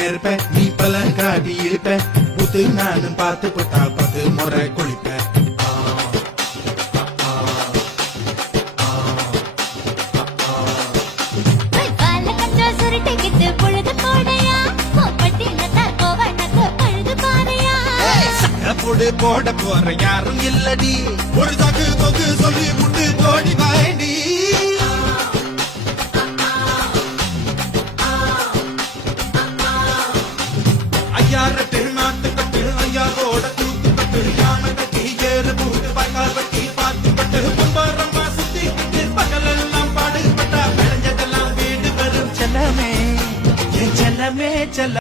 நெருப்ப நீ பல காட்டி இழுப்ப புத்து நானும் பார்த்து போட்டா 10 முறை குளிப்ப போட போற யாரும் இல்லடி ஒரு தகு தொகு சொல்லி முட்டு தோடி வாயடி ஐயாரட்டு நாட்டு கட்டு ஐயாவோட தூக்கு கட்டு யானை கட்டி ஏறு பூத்து பாய்க்கால் வட்டி பார்த்து பட்டு பொம்பரம்மா சுத்தி பகலெல்லாம் பாடுபட்டா விளைஞ்சதெல்லாம் வீடு வரும் செல்லமே செல்லமே செல்ல